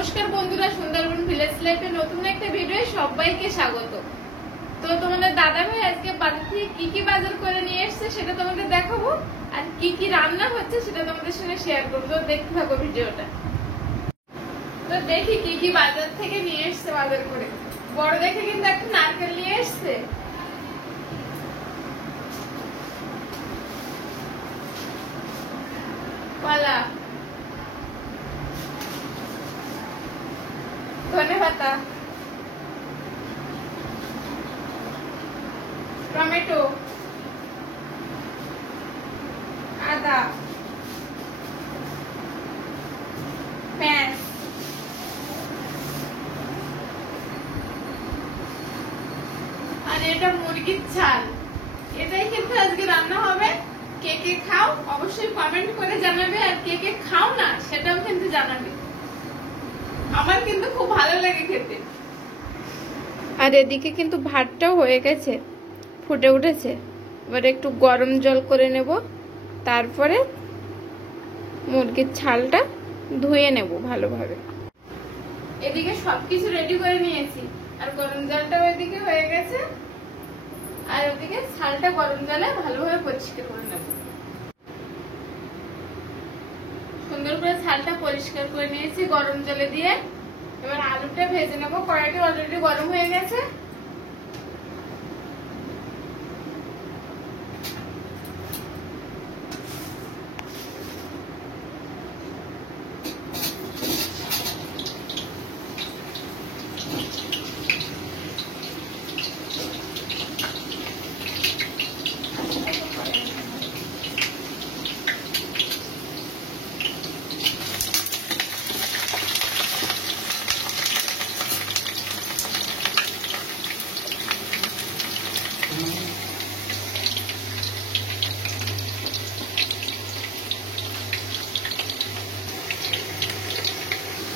নমস্কার বন্ধুরা, সুন্দরবন ভিলেজ লাইফে নতুন একটা ভিডিও সবাইকে স্বাগত। তো তোমাদের দাদা ভাই আজকে বাজার থেকে কি কি বাজার করে নিয়ে এসেছে সেটা তোমাদের দেখাবো, আর কি কি রান্না হচ্ছে সেটা তোমাদের সঙ্গে শেয়ার করবো। তো দেখতে থাকো ভিডিওটা। তো দেখি কি কি বাজার থেকে নিয়ে এসছে বাজার করে। বড় দেখে কিন্তু একটা নারকেল নিয়ে এসছে, কলা, ধনেপাতা, টমেটো, আদা, পেঁয়াজ, আর এটা মুরগির ছাল। এটাই কিন্তু আজকে রান্না হবে। কে কে খাও অবশ্যই কমেন্ট করে জানাবে, আর কে কে খাও না সেটাও কিন্তু জানাবে। আমার কিন্তু খুব ভালো লাগে খেতে। আর এদিকে কিন্তু ভাতটাও হয়ে গেছে, ফুটে উঠেছে। এবার একটু গরম জল করে নেব, তারপরে মুরগির ছালটা ধুয়ে নেব ভালোভাবে। এদিকে সবকিছু রেডি করে নিয়েছি, আর গরম জলটাও এদিকে হয়ে গেছে, আর ওদিকে ছালটা গরম জলে ভালোভাবে পরিষ্কার করে নেব। সুন্দর করে ছালটা পরিষ্কার করে নিয়েছি গরম জলে দিয়ে। এবার আলুটা ভেজে নেবো। কড়াইটা অলরেডি গরম হয়ে গেছে।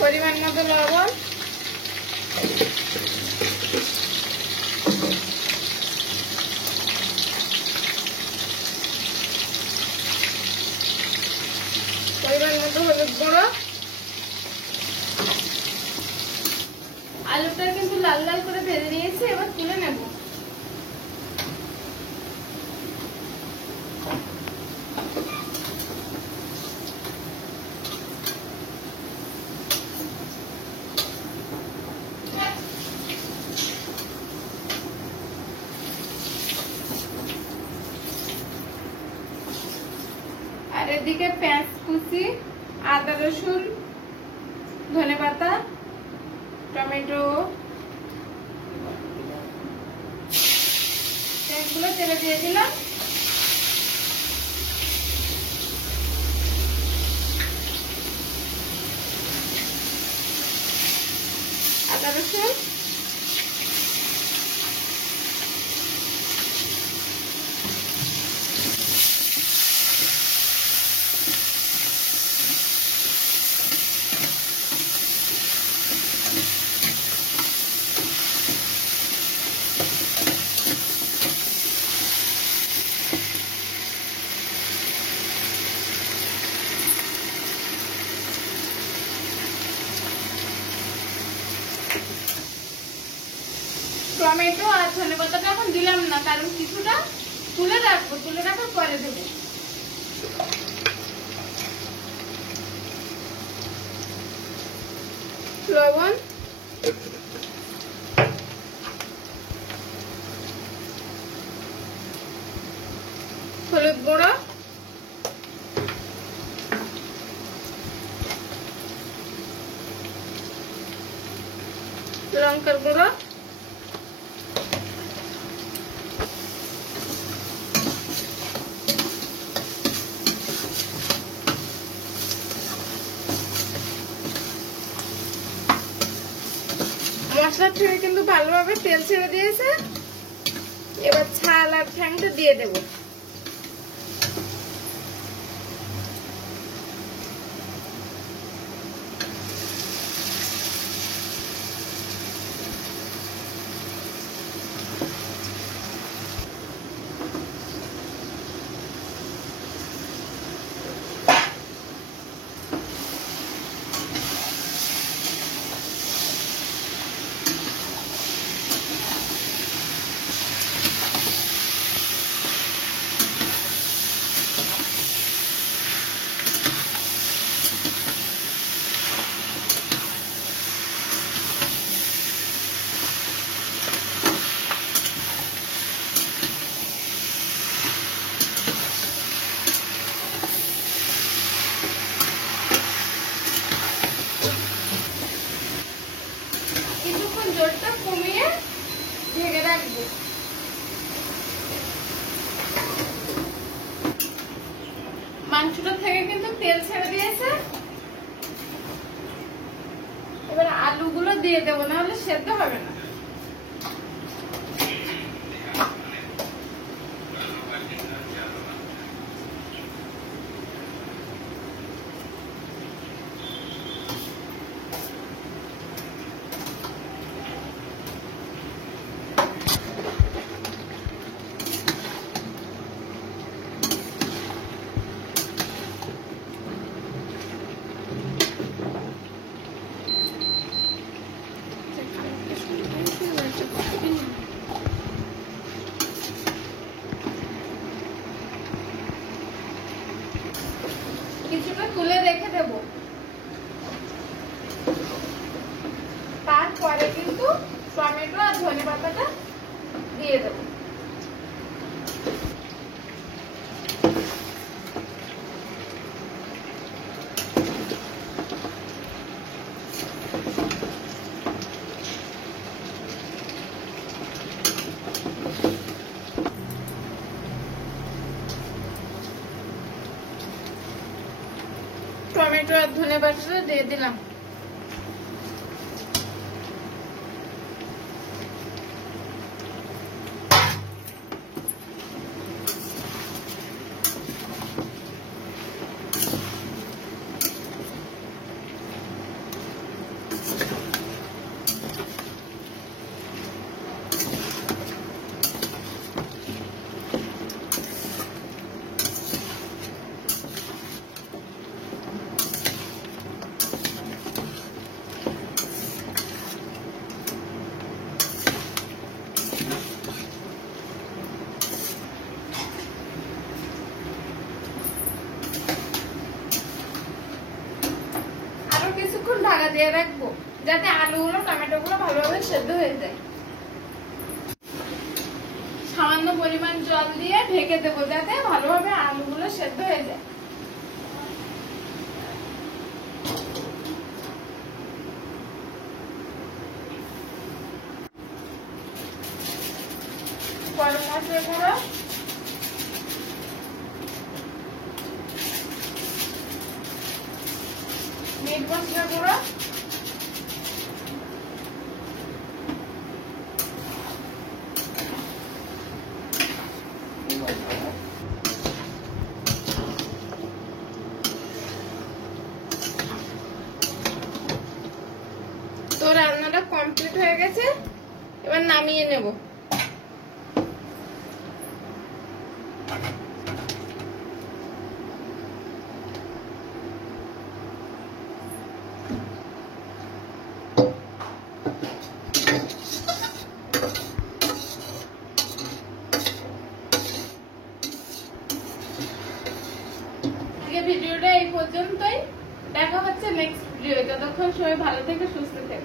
পরিমাণ মতো লবণ, পরিমাণ মতো হলুদ গুঁড়ো। আলুটা কিন্তু লাল লাল করে ভেজে নিয়েছি, এবার তুলে নেব। আর এদিকে পেঁয়াজ কুচি, আদা রসুন, ধনেপাতা, টমেটো এগুলো তেলে দিয়ে দিলাম। আদা রসুন, টমেটো আর ধনেপাতাটা এখন দিলাম না, কারণ কিছুটা তুলে রাখবো, তুলে রাখার পরে দেবো। লবণ, হলুদ গুঁড়ো, লঙ্কার গুঁড়ো, মশলা থেকে কিন্তু ভালোভাবে তেল ছেড়ে দিয়েছে। এবার ছাল আর ঠ্যাংটা দিয়ে দেব। জোরটা কমিয়ে ঢেকে রাখবো। মাংসটা থেকে কিন্তু তেল ছেড়ে দিয়েছে। এবার আলুগুলো দিয়ে দেবো, নাহলে সেদ্ধ হবে না। কিছুটা তুলে রেখে দেব, তারপরে কিন্তু টমেটো আর ধনে পাতাটা দিয়ে দেব। টমেটো আর ধনে পাতাটা দিয়ে দিলাম। ঢাকা দিয়ে রাখবো যাতে আলুগুলো টমেটোগুলো ভালোভাবে সেদ্ধ হয়ে যায়। সামান্য পরিমাণ জল দিয়ে ঢেকে দেবো যাতে ভালোভাবে আলুগুলো সেদ্ধ হয়ে যায়। গরম মশলা গুঁড়ো, মিট মশলা গুঁড়ো, তো রান্নাটা কমপ্লিট হয়ে গেছে, এবার নামিয়ে নেব। ভিডিওটা এই পর্যন্তই, দেখা হচ্ছে নেক্সট ভিডিও। ততক্ষণ সবাই ভালো থেকে সুস্থ থেকে।